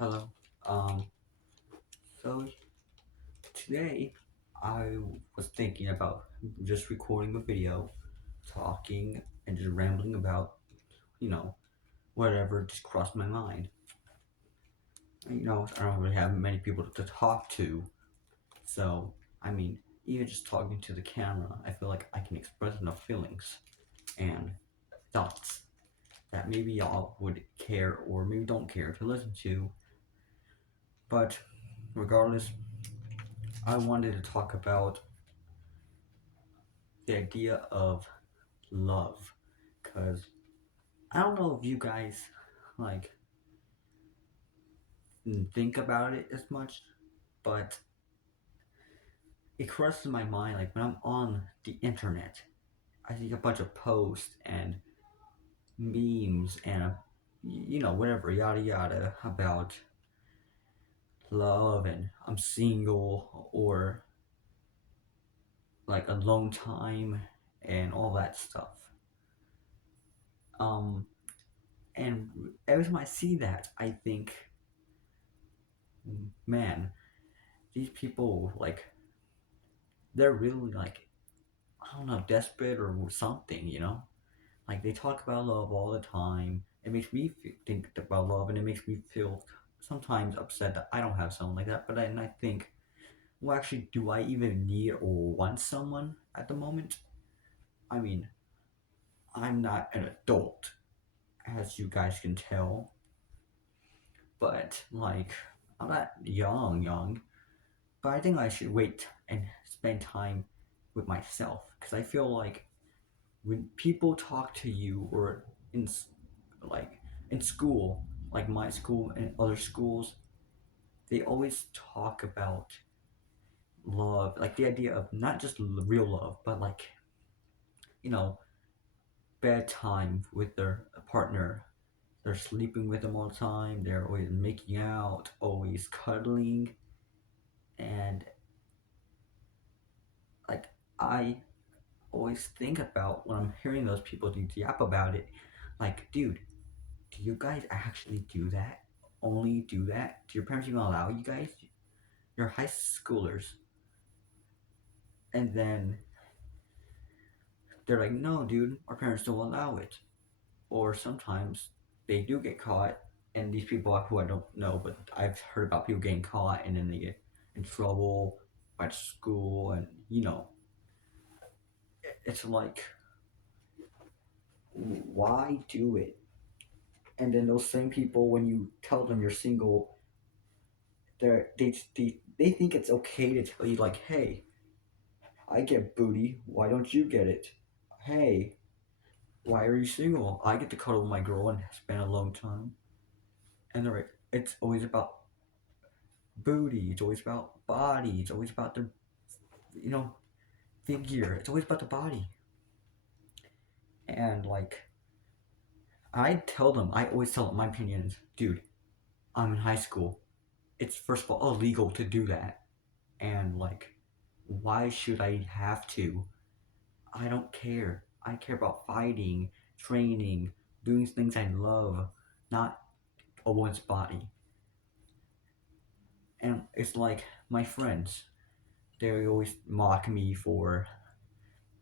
Hello. Um, so today I was thinking about just recording a video, talking and just rambling about, you know, whatever just crossed my mind. I don't really have many people to talk to, so I mean, even just talking to the camera, I feel like I can express enough feelings and thoughts that maybe y'all would care or maybe don't care to listen to. But regardless, I wanted to talk about the idea of love, because I don't know if you guys like think about it as much, but it crosses my mind like when I'm on the internet. I see a bunch of posts and memes and whatever yada yada about love and I'm single or like alone time and all that stuff. Um, and every time I see that, I think, man, these people like they're really like I don't know, desperate or something. Like they talk about love all the time. It makes me think about love, and it makes me feel sometimes upset that I don't have someone like that. But I think, well, actually, do I even need or want someone at the moment? I mean, I'm not an adult, as you guys can tell, but like I'm not young, but I think I should wait and spend time with myself because I feel like when people talk to you or in like in school, like my school and other schools, they always talk about love, like the idea of not just real love, but like you know, bedtime with their partner. They're sleeping with them all the time. They're always making out, always cuddling, and like I always think about when I'm hearing those people yap about it, like, dude, do you guys actually do that? Only do that? Do your parents even allow you guys? You're high schoolers. And then they're like, no, dude, our parents don't allow it. Or sometimes they do get caught, and these people who I don't know, but I've heard about people getting caught and then they get in trouble by school, and it's like, why do it? And then those same people, when you tell them you're single, they think it's okay to tell you like, hey, I get booty. Why don't you get it? Hey, why are you single? I get to cuddle with my girl and spend alone time. And they're like, it's always about booty. It's always about body. It's always about their, you know, figure. It's always about the body. And like, I always tell them my opinion is, dude, I'm in high school. It's first of all illegal to do that. And like, why should I have to? I don't care. I care about fighting, training, doing things I love, not a woman's body. And it's like my friends, they always mock me for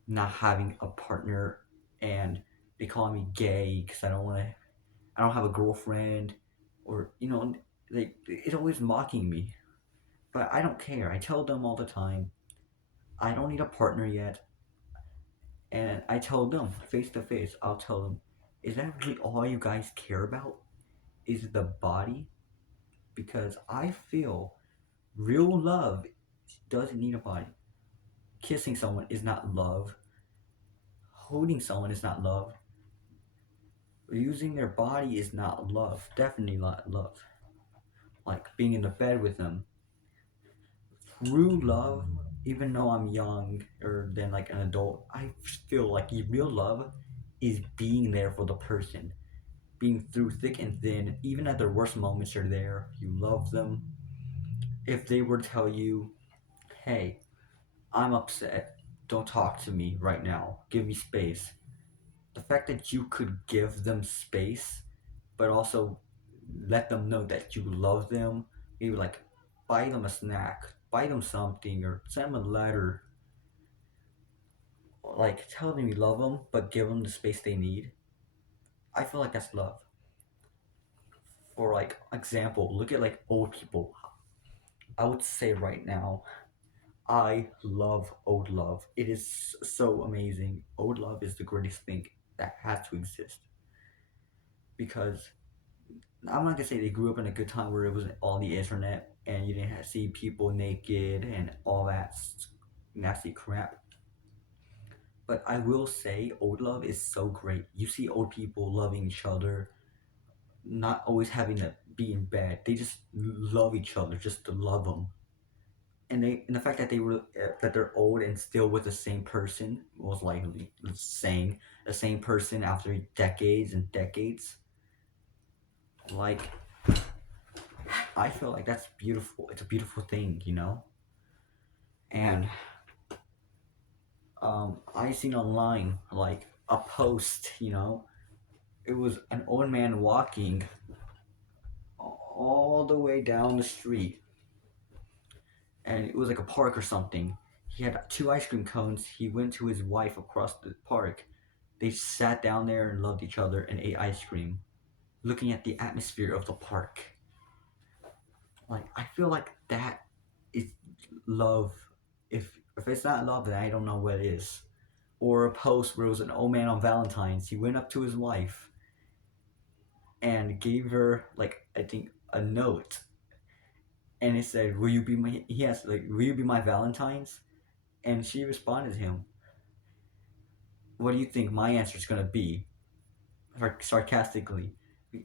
not having a partner and they call me gay because I don't have a girlfriend or, it's always mocking me. But I don't care. I tell them all the time, I don't need a partner yet. And I tell them face to face, I'll tell them, is that really all you guys care about? Is the body? Because I feel real love doesn't need a body. Kissing someone is not love. Holding someone is not love. Using their body is not love. Definitely not love. Like being in the bed with them. True love, even though I'm young or then like an adult, I feel like real love is being there for the person. Being through thick and thin, even at their worst moments, you're there. You love them. If they were to tell you, hey, I'm upset. Don't talk to me right now. Give me space. The fact that you could give them space, but also let them know that you love them. Maybe like buy them a snack, buy them something, or send them a letter. Like tell them you love them, but give them the space they need. I feel like that's love. For like example, look at like old people. I would say right now, I love old love. It is so amazing. Old love is the greatest thing that has to exist because I'm not gonna say they grew up in a good time where it was on the internet and you didn't see people naked and all that nasty crap. But I will say old love is so great. You see old people loving each other, not always having to be in bed. They just love each other just to love them. And the fact that that they're old and still with the same person, most likely saying the same person after decades and decades. Like I feel like that's beautiful. It's a beautiful thing, you know. And I seen online like a post, you know. It was an old man walking all the way down the street, and it was like a park or something. He had two ice cream cones. He went to his wife across the park. They sat down there and loved each other and ate ice cream, looking at the atmosphere of the park. Like I feel like that is love. If it's not love, then I don't know what it is. Or a post where it was an old man on Valentine's. He went up to his wife and gave her like I think a note, and it said, "Will you be my?" He asked like, "Will you be my Valentine's?" And she responded to him, "What do you think my answer is gonna be?" Sarcastically,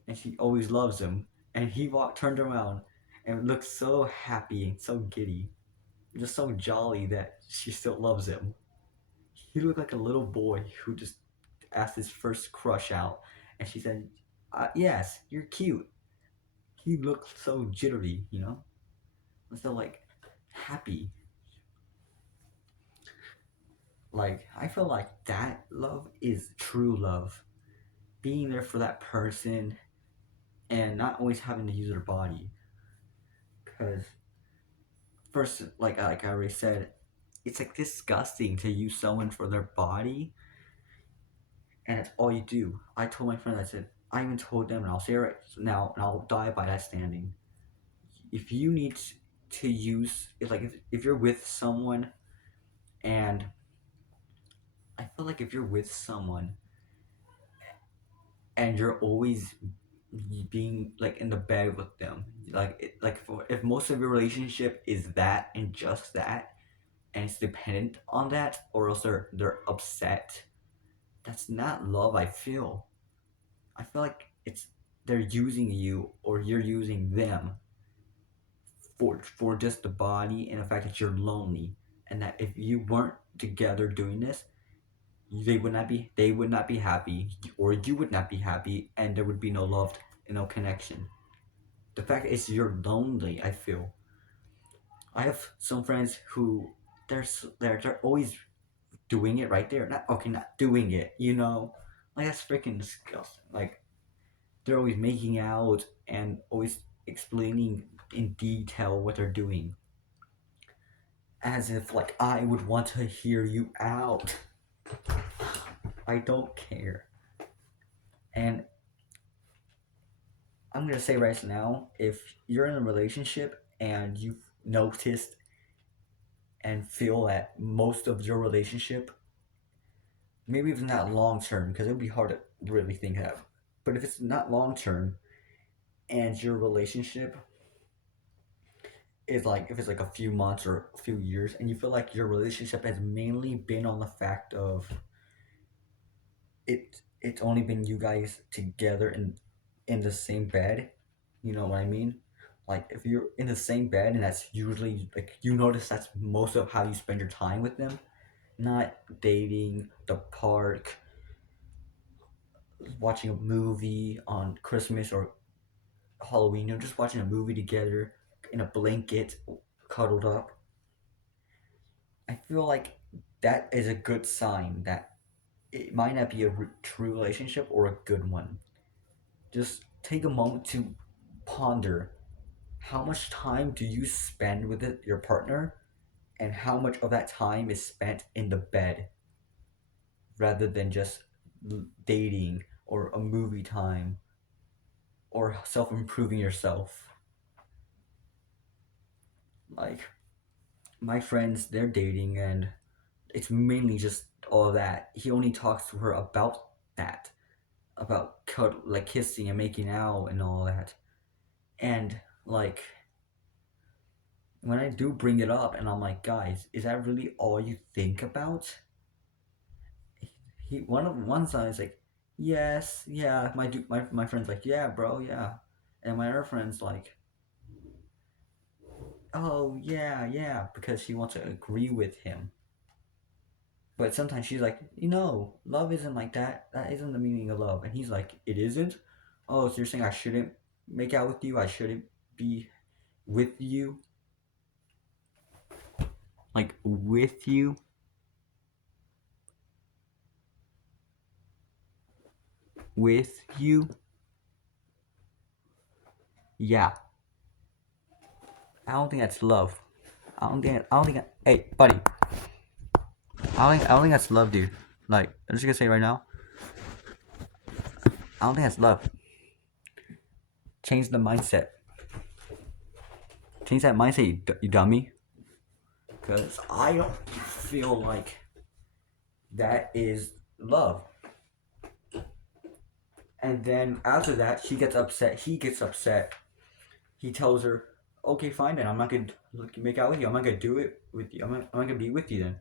and she always loves him. And he turned around, and looked so happy and so giddy, just so jolly that she still loves him. He looked like a little boy who just asked his first crush out, and she said, "Yes, you're cute." He looked so jittery, you know, so like happy. Like I feel like that love is true love. Being there for that person and not always having to use their body. Because first, like I already said, it's like disgusting to use someone for their body, and that's all you do. I told my friend, I said, I even told them, and I'll say it right now, and I'll die by that standing. If you need to use, if you're with someone, and I feel like if you're with someone and you're always being like in the bed with them, if most of your relationship is that and just that, and it's dependent on that, or else they're upset. That's not love. I feel like it's they're using you or you're using them for just the body and the fact that you're lonely, and that if you weren't together doing this, they would not be happy, or you would not be happy, and there would be no love and no connection. The fact is you're lonely. I feel I have some friends who they're always doing it right there. Not okay, not doing it. You know, like that's freaking disgusting. Like they're always making out and always explaining in detail what they're doing, as if like I would want to hear you out. I don't care. And I'm gonna say right now, if you're in a relationship and you've noticed and feel that most of your relationship, maybe even not long term, because it would be hard to really think of, but if it's not long term and your relationship is like if it's like a few months or a few years and you feel like your relationship has mainly been on the fact of it's only been you guys together in the same bed, you know what I mean? Like if you're in the same bed and that's usually like you notice that's most of how you spend your time with them, not dating, the park, watching a movie on Christmas or Halloween, you know, just watching a movie together in a blanket, cuddled up. I feel like that is a good sign that it might not be a true relationship or a good one. Just take a moment to ponder how much time do you spend with your partner, and how much of that time is spent in the bed rather than just dating or a movie time or self improving yourself. Like my friends, they're dating, and it's mainly just all of that. He only talks to her about that, about like kissing and making out and all that. And like when I do bring it up, and I'm like, guys, is that really all you think about? He one side is like, yes, yeah. My friend's like, yeah, bro, yeah, and my other friend's like, oh yeah, yeah, because she wants to agree with him. But sometimes she's like, love isn't like that. That isn't the meaning of love. And he's like, it isn't? Oh, so you're saying I shouldn't make out with you? I shouldn't be with you? Like, with you? With you? Yeah. I don't think that's love. Hey, buddy. I don't think that's love, dude. Like, I'm just gonna say right now, I don't think that's love. Change the mindset. Change that mindset, you dummy. Because I don't feel like that is love. And then after that, she gets upset. He gets upset. He tells her, "Okay, fine then. I'm not gonna make out with you. I'm not gonna do it with you. I'm not gonna be with you then."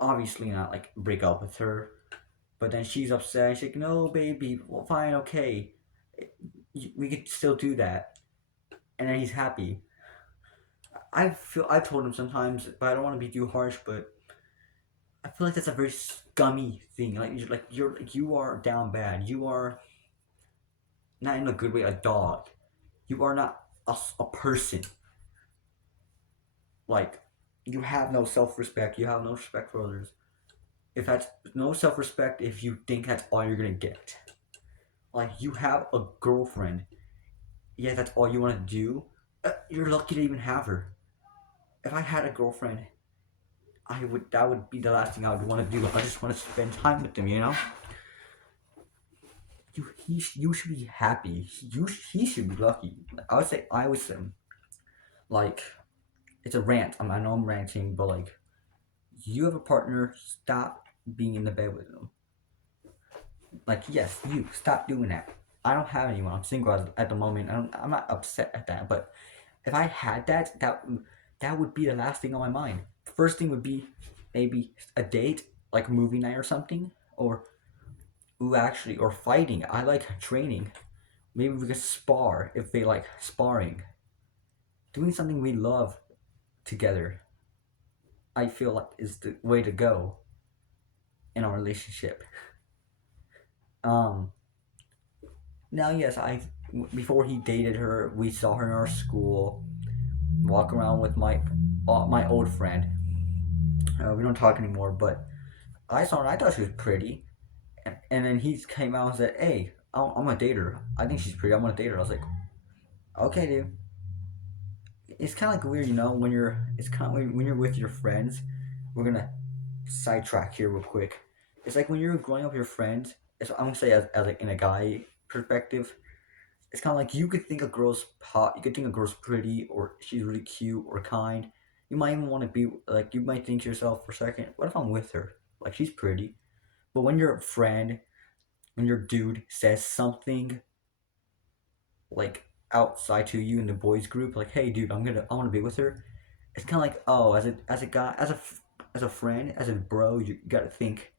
Obviously, not like break up with her. But then she's upset. She's like, "No, baby. Well, fine, okay. We could still do that." And then he's happy. I've told him sometimes, but I don't want to be too harsh. But I feel like that's a very scummy thing. You are down bad. You are not in a good way a dog. You are not a person. Like, you have no self respect. You have no respect for others. If that's no self respect, if you think that's all you're gonna get. Like, you have a girlfriend. Yeah, that's all you want to do. You're lucky to even have her. If I had a girlfriend, I would. That would be the last thing I would want to do. I just want to spend time with them. You should be happy. He should be lucky. I would say I was like, it's a rant. I know I'm ranting, but like, you have a partner. Stop being in the bed with them. Like, yes, you stop doing that. I don't have anyone. I'm single at the moment. I'm not upset at that. But if I had that would be the last thing on my mind. First thing would be maybe a date, like a movie night or something, or or fighting. I like training. Maybe we could spar if they like sparring. Doing something we love together, I feel like is the way to go in our relationship. Um, Now, yes, I before he dated her, we saw her in our school, walk around with my old friend. We don't talk anymore, but I saw her. I thought she was pretty, and then he came out and said, "Hey, I'm gonna date her. I think she's pretty. I'm gonna date her." I was like, "Okay, dude." It's kind of like weird, when it's kind of when you're with your friends. We're gonna sidetrack here real quick. It's like when you're growing up with your friends. I'm gonna say as like in a guy perspective. It's kind of like you could think a girl's hot, you could think a girl's pretty, or she's really cute or kind. You might even want to be like, you might think to yourself for a second, what if I'm with her? Like, she's pretty. But when your friend, when your dude says something like outside to you in the boys group, like, hey, dude, I want to be with her. It's kind of like, oh, as a guy, as a friend, as a bro, you gotta think,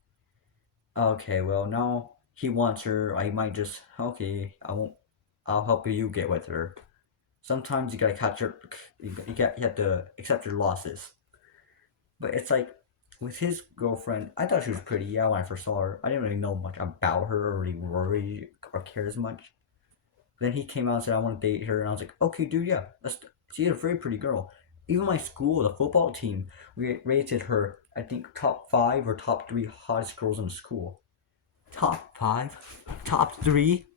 okay, well, now he wants her. I might just, okay, I won't. I'll help you get with her. Sometimes you gotta catch your, you have to accept your losses. But it's like with his girlfriend, I thought she was pretty. Yeah, when I first saw her, I didn't really know much about her or really worry or care as much. Then he came out and said, "I want to date her," and I was like, "Okay, dude, yeah, she's a very pretty girl." Even my school, the football team, we rated her, I think, top 5 or top 3 hottest girls in the school. Top 5, top 3.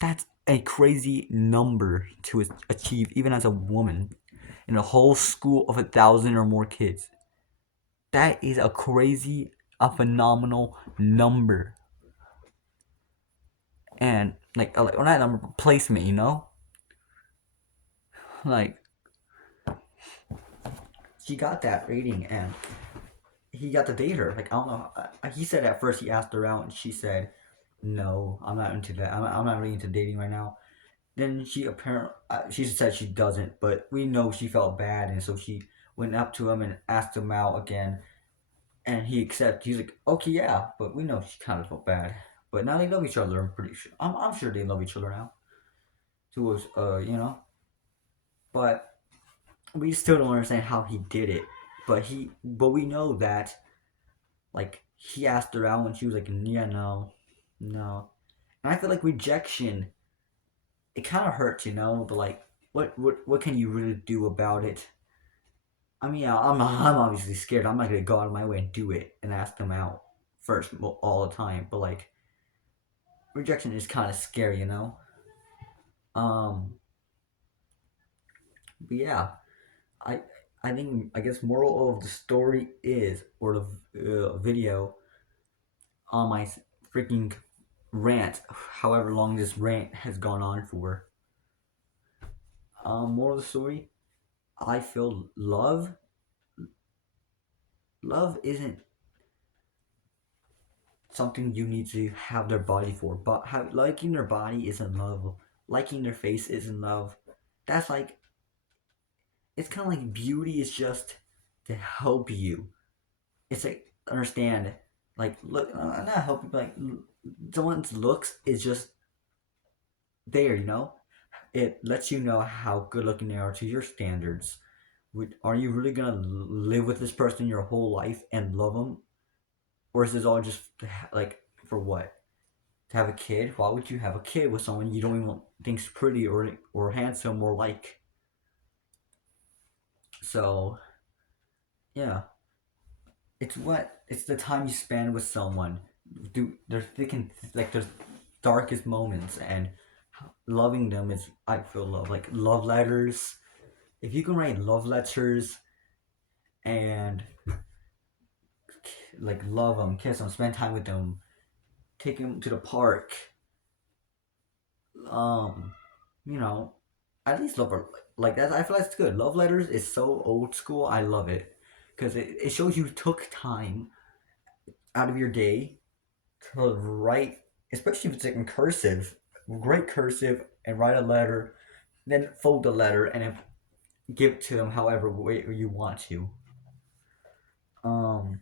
That's a crazy number to achieve, even as a woman, in a whole school of 1,000 or more kids. That is a phenomenal number. And like well, not number, placement, like she got that rating, and he got to date her. Like I don't know. He said at first he asked her out, and she said, "No, I'm not into that. I'm not really into dating right now." Then she said she doesn't, but we know she felt bad, and so she went up to him and asked him out again, and he accepted. He's like, "Okay, yeah," but we know she kind of felt bad. But now they love each other. I'm pretty sure. I'm sure they love each other now. To us, but we still don't understand how he did it. But we know that like he asked her out and she was like, yeah, no, no. And I feel like rejection, it kind of hurts, But like, what can you really do about it? I mean, yeah, I'm obviously scared. I'm not gonna go out of my way and do it and ask them out first all the time. But like, rejection is kind of scary. Um, but yeah, I I think I guess moral of the story is, or the video on my freaking rant, however long this rant has gone on for. Moral of the story: I feel love isn't something you need to have their body for, but liking their body isn't love. Liking their face isn't love. That's like it's kind of like beauty is just to help you. It's like understand, like look, not help you, but like someone's looks is just there. It lets you know how good looking they are to your standards. Are you really gonna live with this person your whole life and love them, or is this all just like for what? To have a kid? Why would you have a kid with someone you don't even think's pretty or handsome or like? So yeah, it's the time you spend with someone. They're thinking like there's darkest moments, and loving them is I feel love like love letters. If you can write love letters and like love them, kiss them, spend time with them, take them to the park, um, you know, at least love her like that. I feel like it's good. Love letters is so old school. I love it because it shows you took time out of your day to write, especially if it's like in cursive, write cursive and write a letter, then fold the letter and then give it to them however way you want to. Um,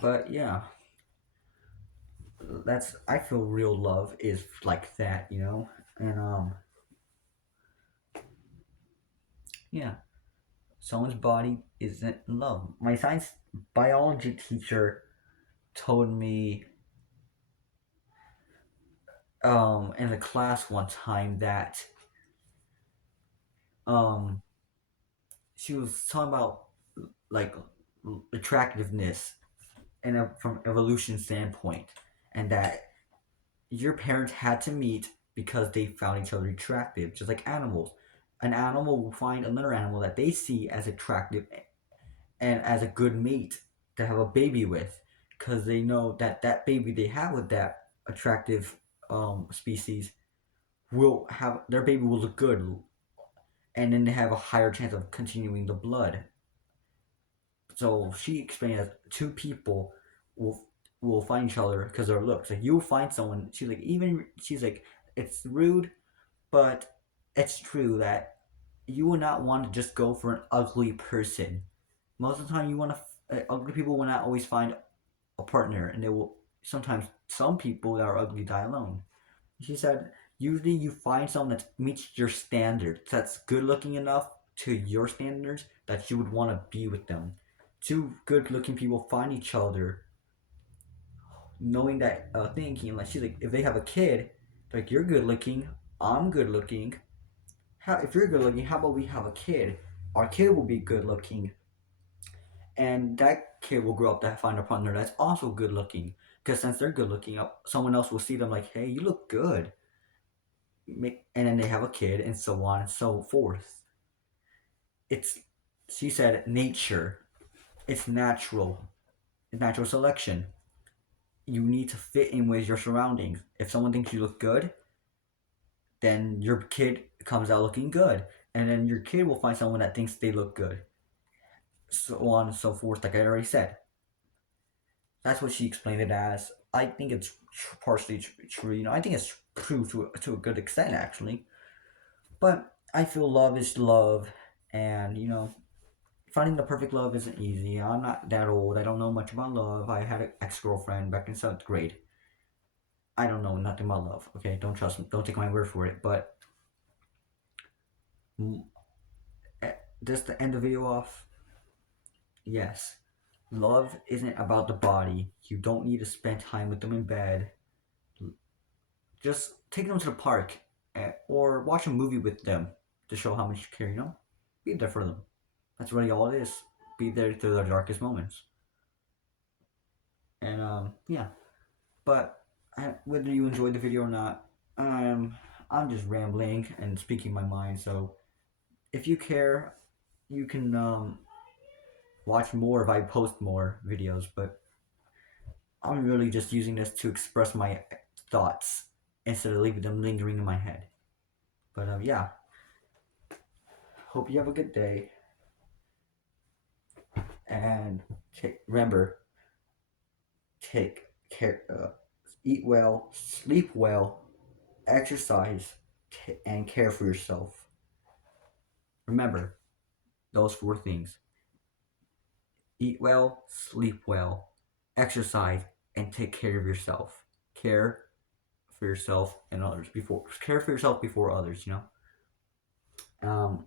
but yeah, that's I feel real love is like that. And yeah, someone's body isn't love. My science biology teacher told me in a class one time that um she was talking about like attractiveness and from evolution standpoint, and that your parents had to meet because they found each other attractive, just like animals. An animal will find another animal that they see as attractive and as a good mate to have a baby with, because they know that that baby they have with that attractive species will have their baby will look good, and then they have a higher chance of continuing the blood. So she explained that two people will will find each other because of their looks. Like you'll find someone. She's like it's rude, but it's true that you will not want to just go for an ugly person. Most of the time, you want to ugly people will not always find a partner, and they will sometimes some people that are ugly die alone. She said usually you find someone that meets your standards, that's good looking enough to your standards that you would want to be with them. Two good looking people find each other knowing that thinking like she's like if they have a kid, like you're good looking, I'm good looking. If you're good looking, how about we have a kid? Our kid will be good looking, and that kid will grow up to find a partner that's also good looking. because since they're good looking, someone else will see them like, hey, you look good, and then they have a kid, and so on and so forth. It's She said nature. It's natural. It's natural selection. You need to fit in with your surroundings. If someone thinks you look good, then your kid comes out looking good, and then your kid will find someone that thinks they look good, so on and so forth. Like I already said, that's what she explained it as. I think it's partially true. I think it's true to a good extent actually. But I feel love is love, and finding the perfect love isn't easy. I'm not that old. I don't know much about love. I had an ex girlfriend back in seventh grade. I don't know nothing about love. Okay, don't trust me. Don't take my word for it. But mm, just to end the video off, yes, love isn't about the body. You don't need to spend time with them in bed. Just take them to the park, or watch a movie with them to show how much you care. Be there for them. That's really all it is. Be there through their darkest moments. And yeah. But whether you enjoyed the video or not, I'm just rambling and speaking my mind. So if you care, you can watch more if I post more videos. But I'm really just using this to express my thoughts instead of leaving them lingering in my head. But yeah, hope you have a good day. And remember, take care, eat well, sleep well, exercise, and care for yourself. Remember those four things: eat well, sleep well, exercise, and take care of yourself. Care for yourself and others before care for yourself before others. Um,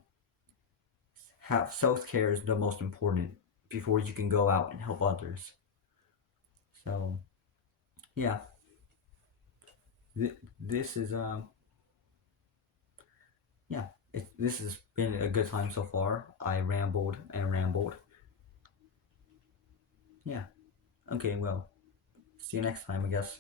have self care is the most important before you can go out and help others. So yeah, this is yeah, this has been a good time so far. I rambled and rambled. Yeah. Okay. Well, see you next time, I guess.